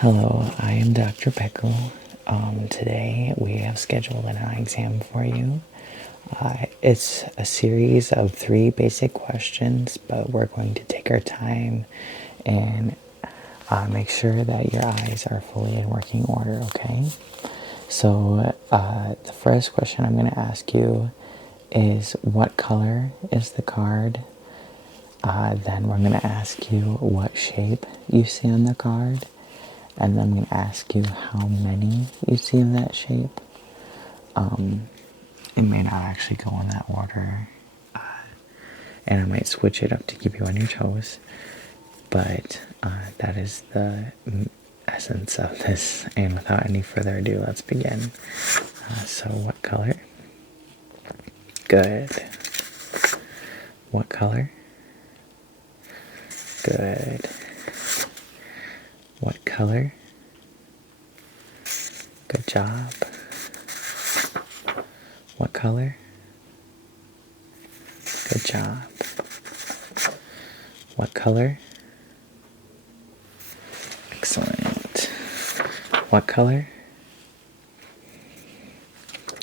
Hello, I am Dr. Pickle. Today we have scheduled an eye exam for you. It's a series of 3 basic questions, but we're going to take our time and make sure that your eyes are fully in working order, okay? So, the first question I'm going to ask you is what color is the card? Then we're going to ask you what shape you see on the card. And then I'm going to ask you how many you see in that shape. It may not actually go in that order. And I might switch it up to keep you on your toes. But that is the essence of this. And without any further ado, let's begin. So what color? Good. What color? Good. What color? Good job. What color? Good job. What color? Excellent. What color?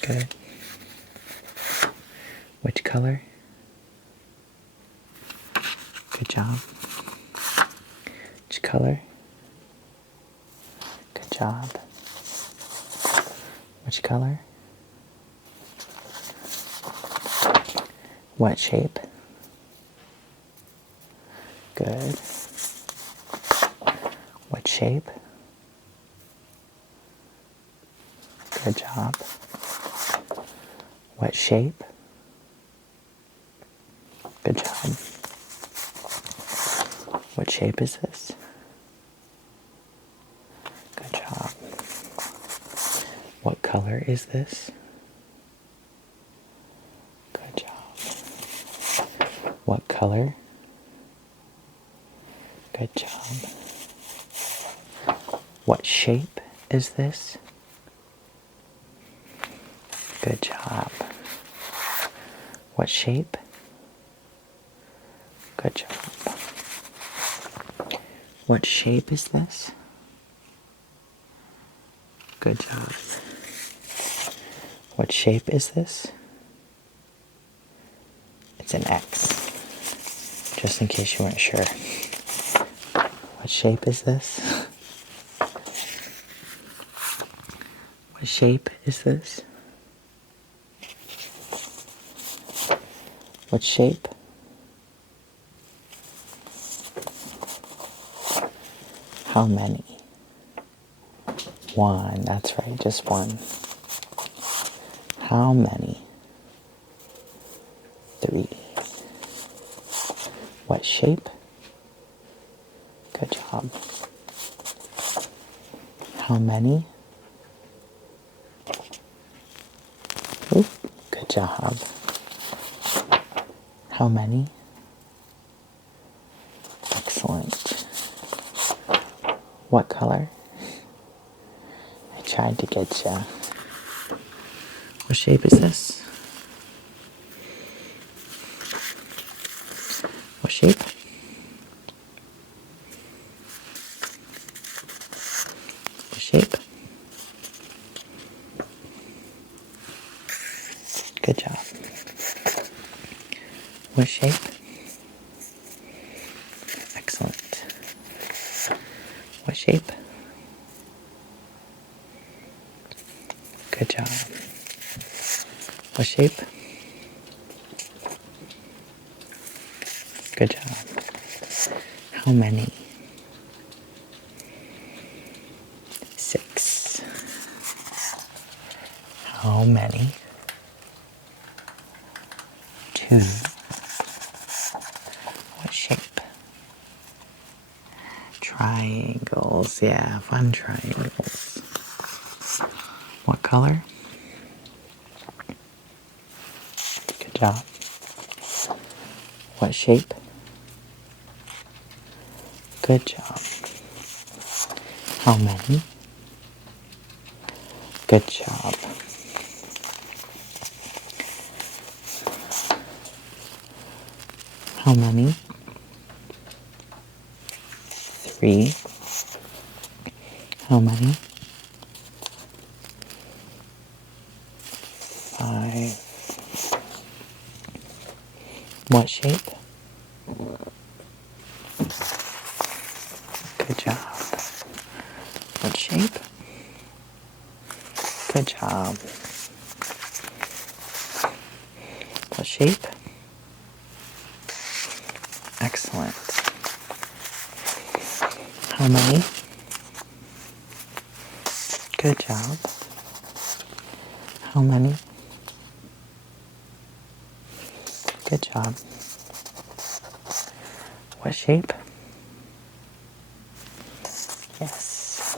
Good. Which color? Good job. Which color? Good job. Which color? What shape? Good. What shape? Good job. What shape? Good job. What shape is this? Good job. What color is this? Good job. What color? Good job. What shape is this? Good job. What shape? Good job. What shape is this? Good job. What shape is this? It's an X, just in case you weren't sure. What shape is this? What shape is this? What shape? How many? 1, that's right, just 1. How many? 3. What shape? Good job. How many? Oop, good job. How many? Excellent. What color? I tried to get you. What shape is this? What shape? What shape? Good job. What shape? Excellent. What shape? Good job. What shape? Good job. How many? 6. How many? 2. What shape? Triangles. Yeah, fun triangles. What color? Good job. What shape? Good job. How many? Good job. How many? 3. How many? 5. What shape? Good job. What shape? Good job. What shape? Excellent. How many? Good job. How many? Good job. What shape? Yes.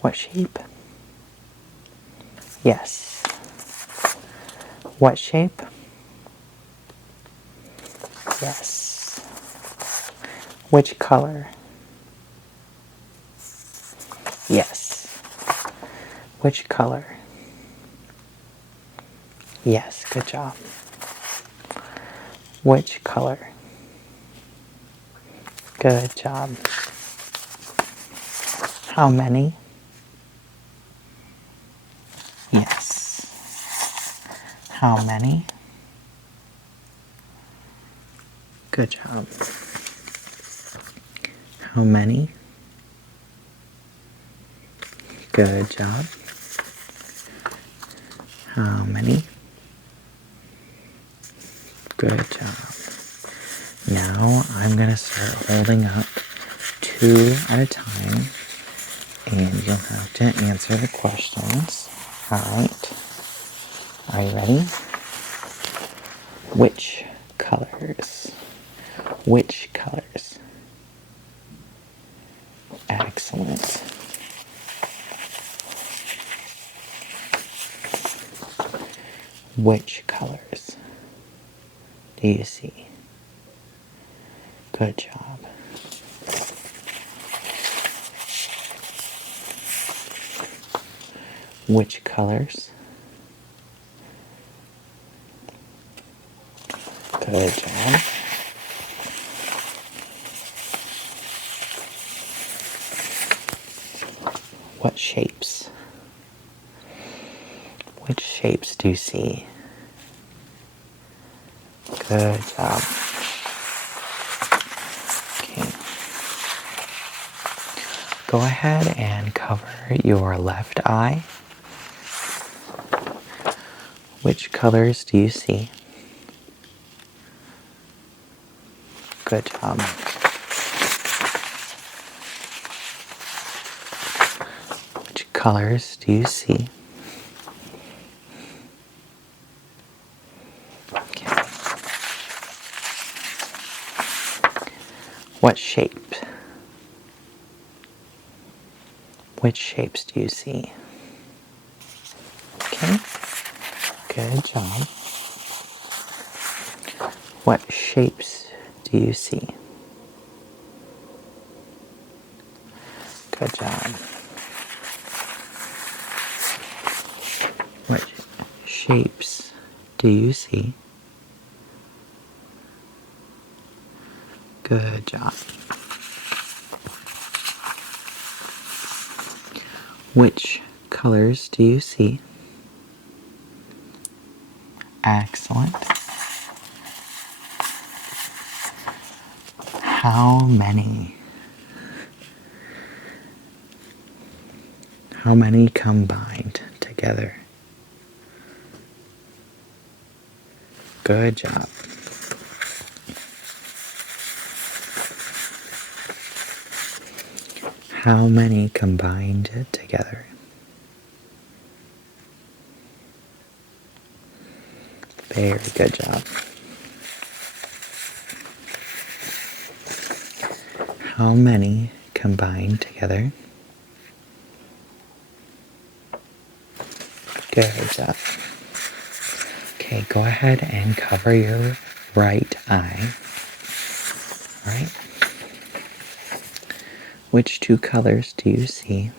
What shape? Yes. What shape? Yes. Which color? Yes. Which color? Yes, good job. Which color? Good job. How many? Yes. How many? Good job. How many? Good job. How many? Good job. Now I'm going to start holding up 2 at a time, and you'll have to answer the questions. Alright. Are you ready? Which colors? Which colors? Excellent. Which colors do you see? Good job. Which colors? Good job. What shapes? Which shapes do you see? Good job. Okay. Go ahead and cover your left eye. Which colors do you see? Good job. Which colors do you see? Okay. What shape? Which shapes do you see? Okay. Good job. What shapes do you see? Good job. What shapes do you see? Good job. Which colors do you see? Excellent. How many? How many combined together? Good job. How many combined together? Very good job. How many combined together? Good job. Okay, go ahead and cover your right eye. Alright. Which 2 colors do you see?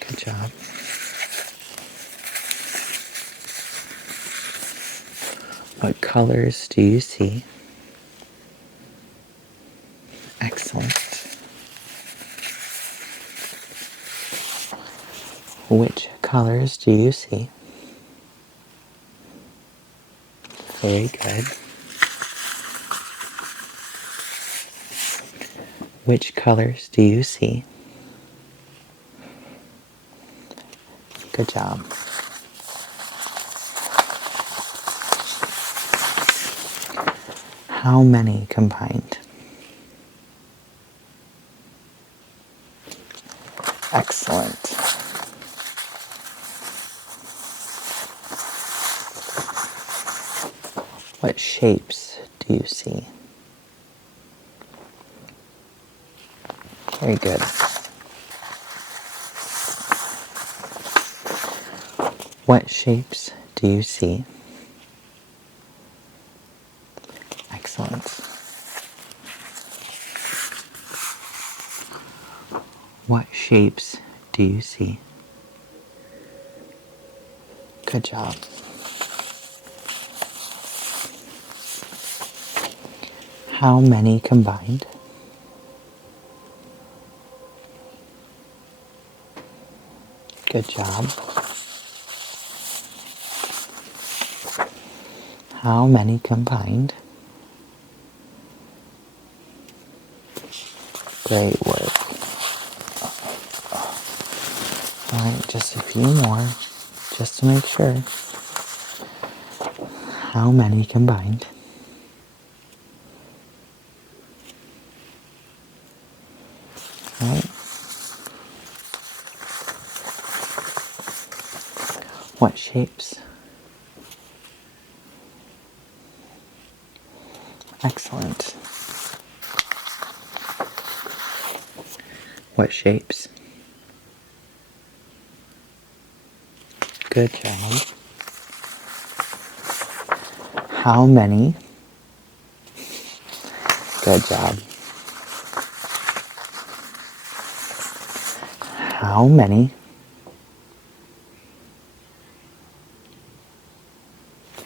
Good job. What colors do you see? Excellent. Which colors do you see? Very good. Which colors do you see? Good job. How many combined? Excellent. What shapes do you see? Very good. What shapes do you see? Excellent. What shapes do you see? Good job. How many combined? Good job. How many combined? Great work. Alright, just a few more, just to make sure. How many combined? Alright. What shapes? Excellent. What shapes? Good job. How many? Good job. How many?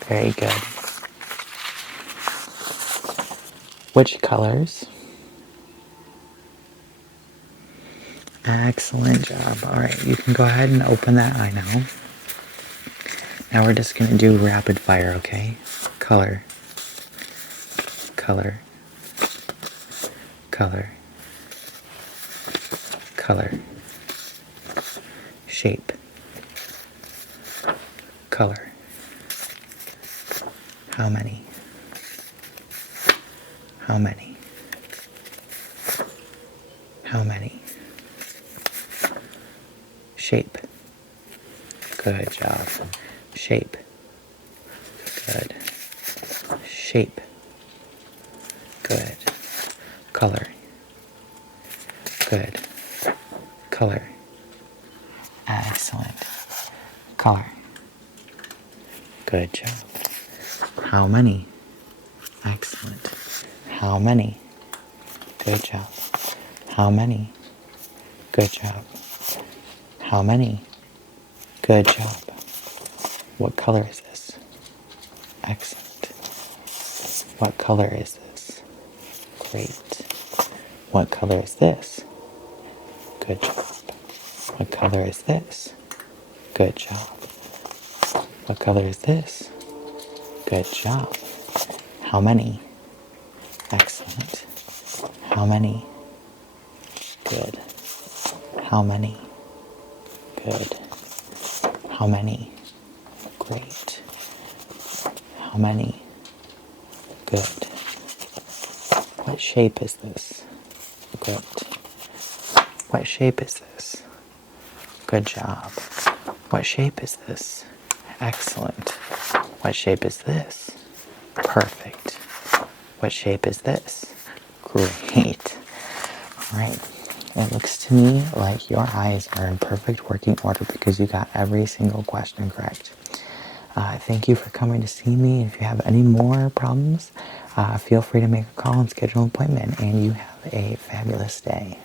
Very good. Which colors? Excellent job. Alright, you can go ahead and open that eye now. Now we're just going to do rapid fire, okay? Color. Color. Color. Color. Shape. Color. How many? How many? How many? Shape. Good job. Shape. Good. Shape. Good. Color. Good. Color. Excellent. Color. Good job. How many? Excellent. How many? Good job. How many? Good job. How many? Good job. What color is this? Excellent. What color is this? Great. What color is this? Good job. What color is this? Good job. What color is this? Good job. How many? Excellent. How many? Good. How many? Good. How many? Great. How many? Good. What shape is this? Good. What shape is this? Good job. What shape is this? Excellent. What shape is this? Perfect. What shape is this? Great. Alright. It looks to me like your eyes are in perfect working order because you got every single question correct. Thank you for coming to see me. If you have any more problems, feel free to make a call and schedule an appointment. And you have a fabulous day.